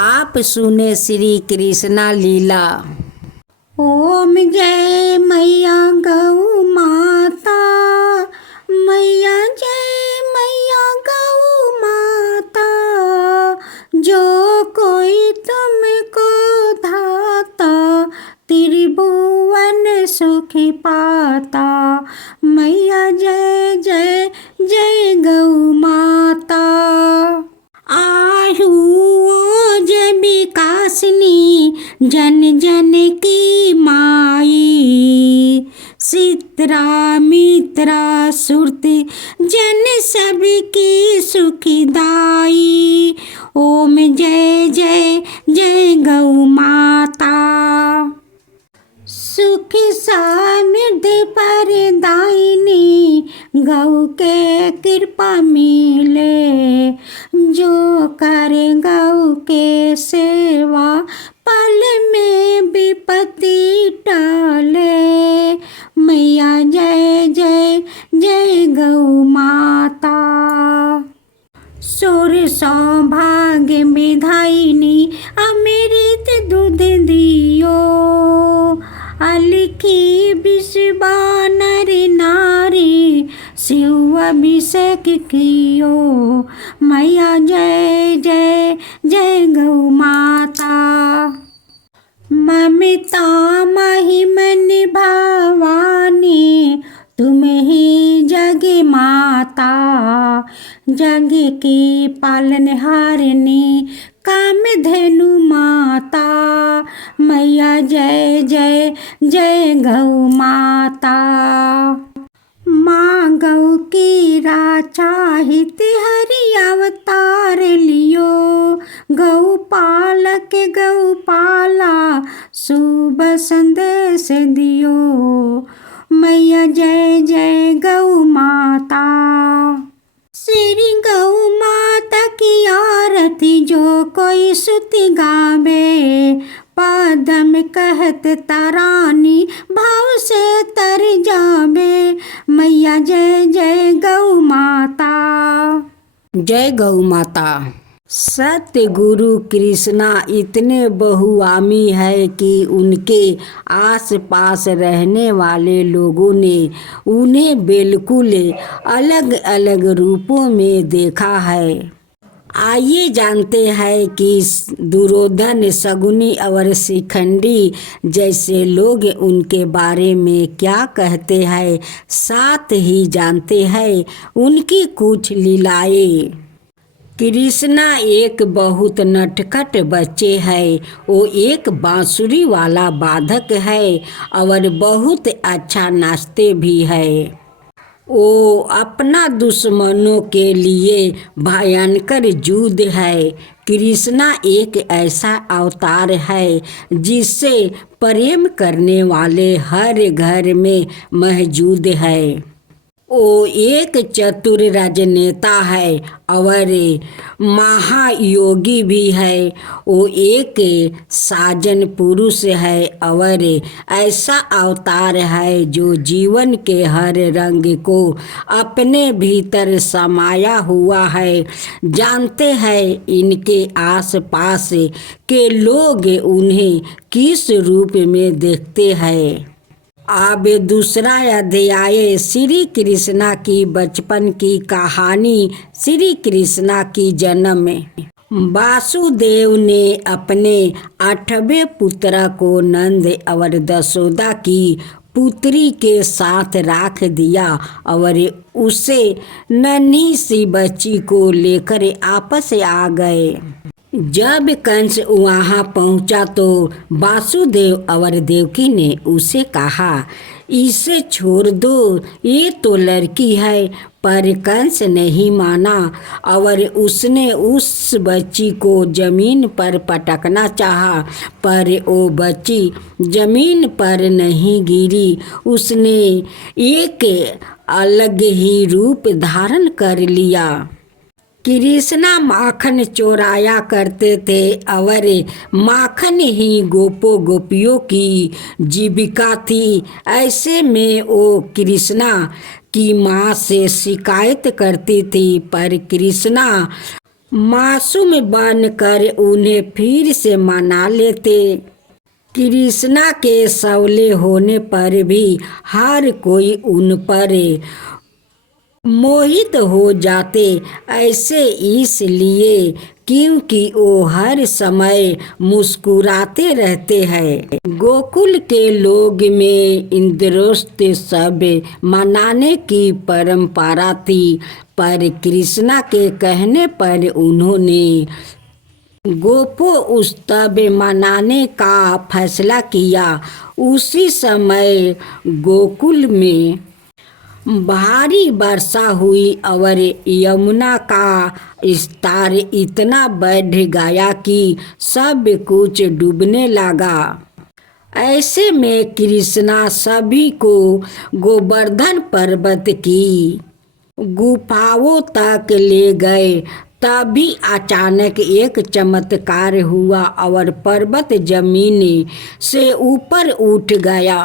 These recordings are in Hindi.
आप सुने श्री कृष्णा लीला। ओम जय मैया गौ माता, मैया जय मैया गौ माता। जो कोई तुमको धाता, त्रिभुवन सुख पाता। मैया जय जय जय गौ माता। आहू जय विकासिनी, जन जन की माई। सित्रा मित्रा सुरती, जन सबकी सुखदाई। ओम जय जय जय गौ माता। सुख समृद्धि परदायिनी, गौ के कृपा मिले। जो करे गौ के सेवा, पल में विपत्ति टले। मैया जय जय जय गौ माता। सुर सौभाग्य विधायिनी, अमृत दूध दियो। अलखी विषबा नर नारी, शिव अभिषेक कियो। मैया जय जय जय गौ माता। ममता महिमन भवानी, तुम ही जग माता। जग की पालनहारिणी, कामधेनु माता। मैया जय जय जय गौ माता। माँ गौ की राचा हित हरि अवतार लियो। गौ पालक गौ पाला, शुभ संदेश दियो। मैया जय जय गौ माता। श्री गौ माता की आरती जो कोई सुति गावे। पदम कहत तरानी, भाव से तर जावे। मैया जय जय गौ माता। जय गौ माता। सत्य गुरु कृष्णा इतने बहुआमी है कि उनके आस पास रहने वाले लोगों ने उन्हें बिल्कुल अलग अलग रूपों में देखा है। आइए जानते हैं कि दुर्योधन, शकुनी और शिखंडी जैसे लोग उनके बारे में क्या कहते हैं। साथ ही जानते हैं उनकी कुछ लीलाएं। कृष्णा एक बहुत नटखट बच्चे है। वो एक बांसुरी वाला बाधक है और बहुत अच्छा नाचते भी है। वो अपना दुश्मनों के लिए भयंकर युद्ध है। कृष्णा एक ऐसा अवतार है जिससे प्रेम करने वाले हर घर में मौजूद है। वो एक चतुर राजनेता है और महायोगी भी है। वो एक साजन पुरुष है और ऐसा अवतार है जो जीवन के हर रंग को अपने भीतर समाया हुआ है। जानते हैं इनके आसपास के लोग उन्हें किस रूप में देखते हैं। अब दूसरा अध्याय श्री कृष्णा की बचपन की कहानी। श्री कृष्णा की जन्म। वासुदेव ने अपने 8वें पुत्र को नंद और यशोदा की पुत्री के साथ रख दिया और उसे नन्ही सी बच्ची को लेकर आपस आ गए। जब कंस वहाँ पहुँचा तो वासुदेव और देवकी ने उसे कहा, इसे छोड़ दो, ये तो लड़की है। पर कंस नहीं माना और उसने उस बच्ची को जमीन पर पटकना चाहा, पर वो बच्ची जमीन पर नहीं गिरी। उसने एक अलग ही रूप धारण कर लिया। कृष्णा माखन चोराया करते थे और माखन ही गोपों गोपियों की जीविका थी। ऐसे में वो कृष्णा की माँ से शिकायत करती थी, पर कृष्णा मासूम बनकर उन्हें फिर से मना लेते। कृष्णा के सवले होने पर भी हर कोई उन पर मोहित हो जाते, ऐसे इसलिए क्योंकि वो हर समय मुस्कुराते रहते हैं। गोकुल के लोग में इंद्रोस्त सब मनाने की परंपरा थी, पर कृष्णा के कहने पर उन्होंने गोपो उत्सव मनाने का फैसला किया। उसी समय गोकुल में भारी वर्षा हुई और यमुना का स्तर इतना बढ़ गया कि सब कुछ डूबने लगा। ऐसे में कृष्णा सभी को गोवर्धन पर्वत की गुफाओं तक ले गए। तभी अचानक एक चमत्कार हुआ और पर्वत जमीन से ऊपर उठ गया।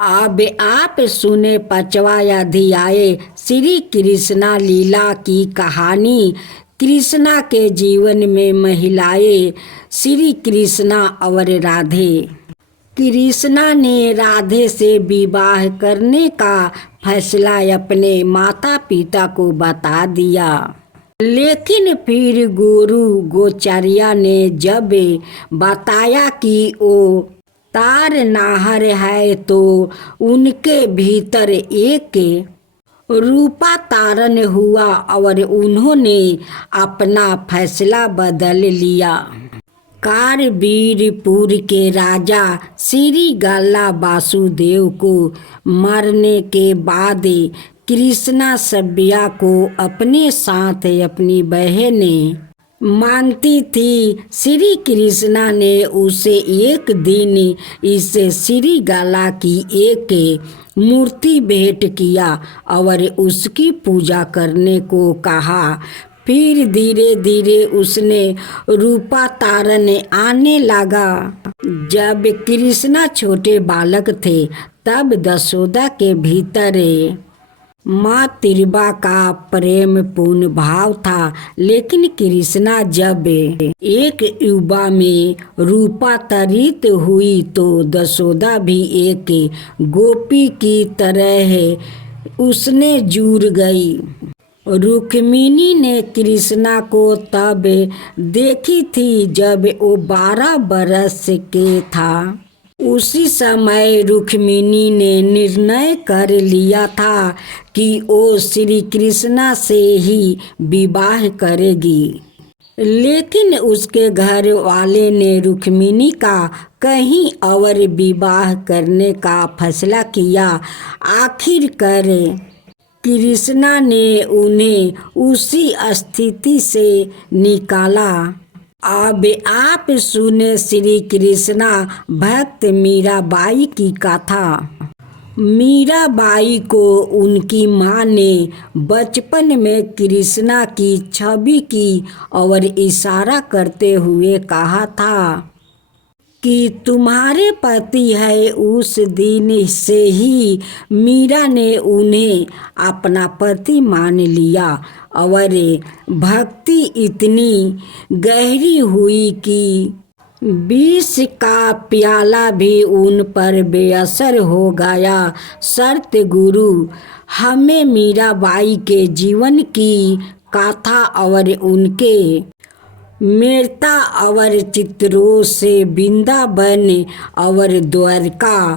अब आप सुने 5वां अध्याय श्री कृष्णा लीला की कहानी। कृष्णा के जीवन में महिलाएं श्री कृष्णा और राधे। कृष्णा ने राधे से विवाह करने का फैसला अपने माता पिता को बता दिया, लेकिन फिर गुरु गोचार्य ने जब बताया कि वो तारनाहर है तो उनके भीतर एक रूपा तारण हुआ और उन्होंने अपना फैसला बदल लिया। कारवीरपुर के राजा श्री गल्ला वासुदेव को मरने के बाद कृष्णा सभ्या को अपने साथ अपनी बहन मानती थी। श्री कृष्णा ने उसे एक दिन इस श्री गल्ला की एक मूर्ति भेंट किया और उसकी पूजा करने को कहा। फिर धीरे धीरे उसने रूपा तारण आने लगा। जब कृष्णा छोटे बालक थे तब यशोदा के भीतर माँ तिरबा का प्रेम पूर्ण भाव था, लेकिन कृष्णा जब एक युवा में रूपांतरित हुई तो यशोदा भी एक गोपी की तरह उसने जुड़ गई। रुक्मिणी ने कृष्णा को तब देखी थी जब वो 12 बरस के था। उसी समय रुक्मिणी ने निर्णय कर लिया था कि वो श्री कृष्णा से ही विवाह करेगी, लेकिन उसके घर वाले ने रुक्मिणी का कहीं और विवाह करने का फैसला किया। आखिरकार कृष्णा ने उन्हें उसी स्थिति से निकाला। अब आप सुने श्री कृष्णा भक्त मीराबाई की कथा। मीराबाई को उनकी माँ ने बचपन में कृष्णा की छवि की और इशारा करते हुए कहा था कि तुम्हारे पति है। उस दिन से ही मीरा ने उन्हें अपना पति मान लिया और भक्ति इतनी गहरी हुई कि विष का प्याला भी उन पर बेअसर हो गया। सत गुरु हमें मीराबाई के जीवन की कथा और उनके मेरता और चित्रों से वृंदावन और द्वारका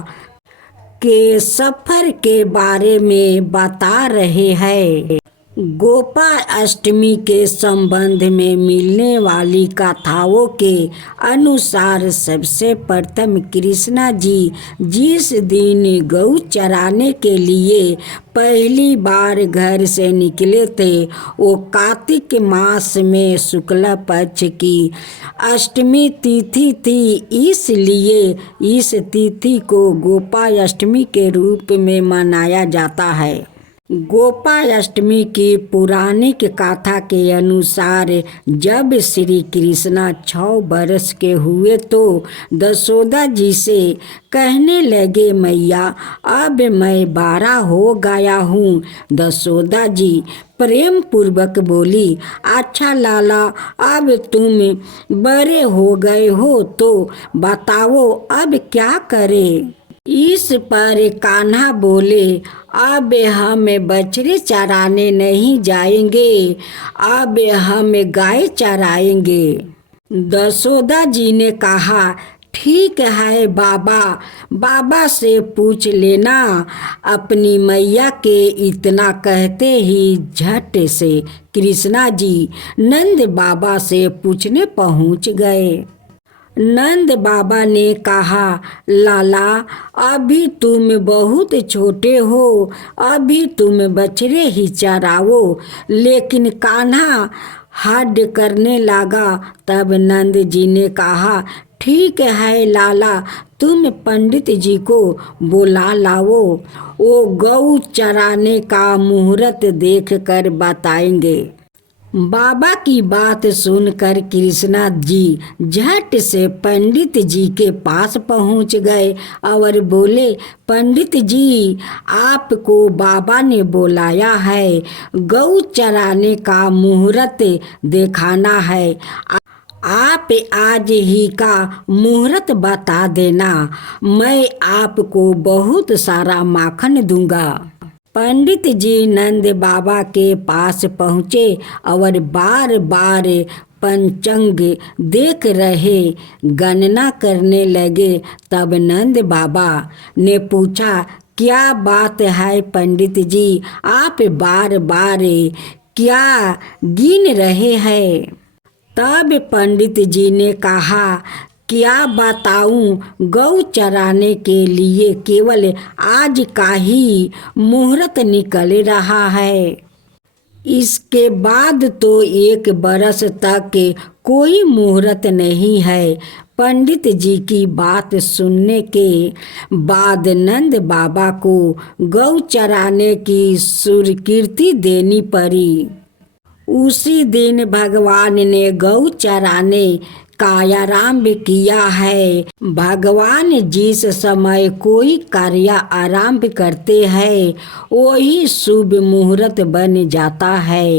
के सफर के बारे में बता रहे हैं। गोपाष्टमी के संबंध में मिलने वाली कथाओं के अनुसार सबसे प्रथम कृष्णा जी जिस दिन गौ चराने के लिए पहली बार घर से निकले थे वो कार्तिक मास में शुक्ल पक्ष की अष्टमी तिथि थी। इसलिए इस तिथि को गोपाष्टमी के रूप में मनाया जाता है। गोपाष्टमी की पौराणिक कथा के अनुसार जब श्री कृष्णा 6 बरस के हुए तो दशोदा जी से कहने लगे, मैया अब मैं 12 हो गया हूँ। दशोदा जी प्रेम पूर्वक बोली, अच्छा लाला, अब तुम बड़े हो गए हो तो बताओ अब क्या करें। इस पर कान्हा बोले, अब हम बछड़े चराने नहीं जाएंगे, अब हम गाय चराएंगे। दशोदा जी ने कहा, ठीक है बाबा, बाबा से पूछ लेना। अपनी मैया के इतना कहते ही झट से कृष्णा जी नंद बाबा से पूछने पहुंच गए। नंद बाबा ने कहा, लाला, अभी तुम बहुत छोटे हो, अभी तुम बछड़े ही चराओ। लेकिन कान्हा हड करने लगा। तब नंद जी ने कहा, ठीक है लाला, तुम पंडित जी को बुला लाओ, वो गौ चराने का मुहूर्त देख कर बताएंगे। बाबा की बात सुनकर कृष्णा जी झट से पंडित जी के पास पहुंच गए और बोले, पंडित जी, आपको बाबा ने बुलाया है, गौ चराने का मुहूर्त दिखाना है। आप आज ही का मुहूर्त बता देना, मैं आपको बहुत सारा माखन दूंगा। पंडित जी नंद बाबा के पास पहुँचे और बार बार पंचांग देख रहे, गणना करने लगे। तब नंद बाबा ने पूछा, क्या बात है पंडित जी, आप बार बार क्या गिन रहे हैं। तब पंडित जी ने कहा, क्या बताऊं, गौ चराने के लिए केवल आज का ही मुहूर्त निकल रहा है, इसके बाद तो 1 बरस तक कोई मुहूर्त नहीं है। पंडित जी की बात सुनने के बाद नंद बाबा को गौ चराने की स्वीकृति देनी पड़ी। उसी दिन भगवान ने गौ चराने का आरंभ किया है। भगवान जिस समय कोई कार्य आरंभ करते हैं वही शुभ मुहूर्त बन जाता है।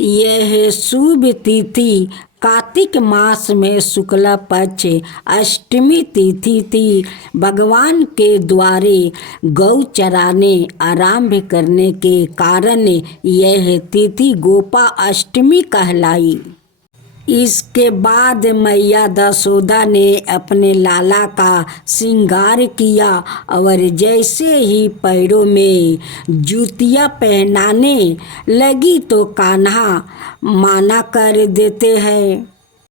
यह शुभ तिथि कार्तिक मास में शुक्ल पक्ष अष्टमी तिथि थी। भगवान के द्वारे गौ चराने आरंभ करने के कारण यह तिथि गोपा अष्टमी कहलाई। इसके बाद मैया दशोदा ने अपने लाला का श्रृंगार किया और जैसे ही पैरों में जूतियाँ पहनाने लगी तो कान्हा माना कर देते हैं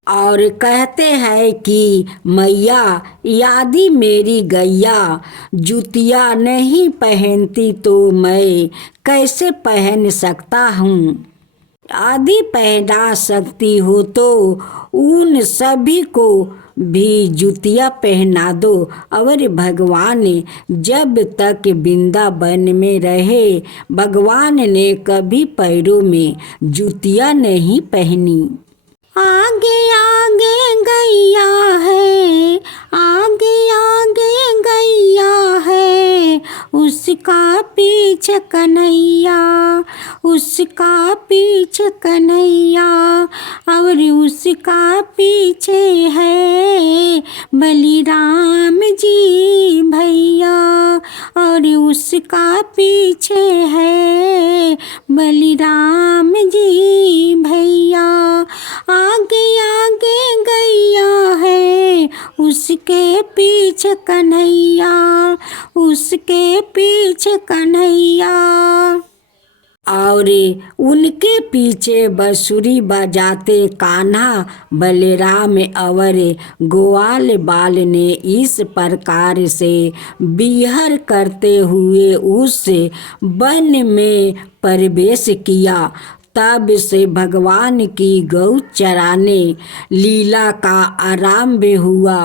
और कहते हैं कि मैया, यदि मेरी गैया जूतियाँ नहीं पहनती तो मैं कैसे पहन सकता हूँ। आदि पहना सकती हो तो उन सभी को भी जूतियाँ पहना दो। और भगवान जब तक वृंदावन में रहे, भगवान ने कभी पैरों में जूतियाँ नहीं पहनी। आगे आगे गैया है, आगे आगे गैया है, उसका पीछे कन्हैया, उसका पीछे कन्हैया, और उसका पीछे है बलिराम जी भैया, और उसका पीछे है बलिराम जी भैया। आगे आगे गैया है, उसके पीछे कन्हैया, उसके पीछे कन्हैया। और उनके पीछे बांसुरी बजाते कान्हा, बलराम और ग्वाल बाल ने इस प्रकार से विहर करते हुए उस वन में प्रवेश किया। तब से भगवान की गौ चराने लीला का आरंभ हुआ।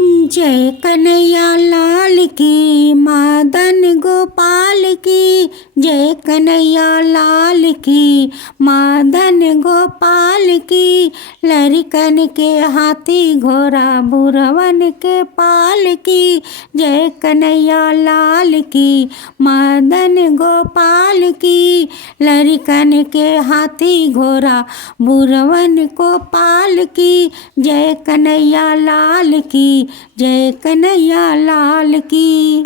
जय कन्हैया लाल की, मदन गोपाल की। जय कन्हैया लाल की, मदन गोपाल की। लड़कन के हाथी घोड़ा, बुढ़वन के पाल की। जय कन्हैया लाल की, मदन गोपाल की। लड़कन के हाथी घोड़ा, बुढ़वन को पाल की। जय कन्हैया लाल की, जय कन्हैया लाल की।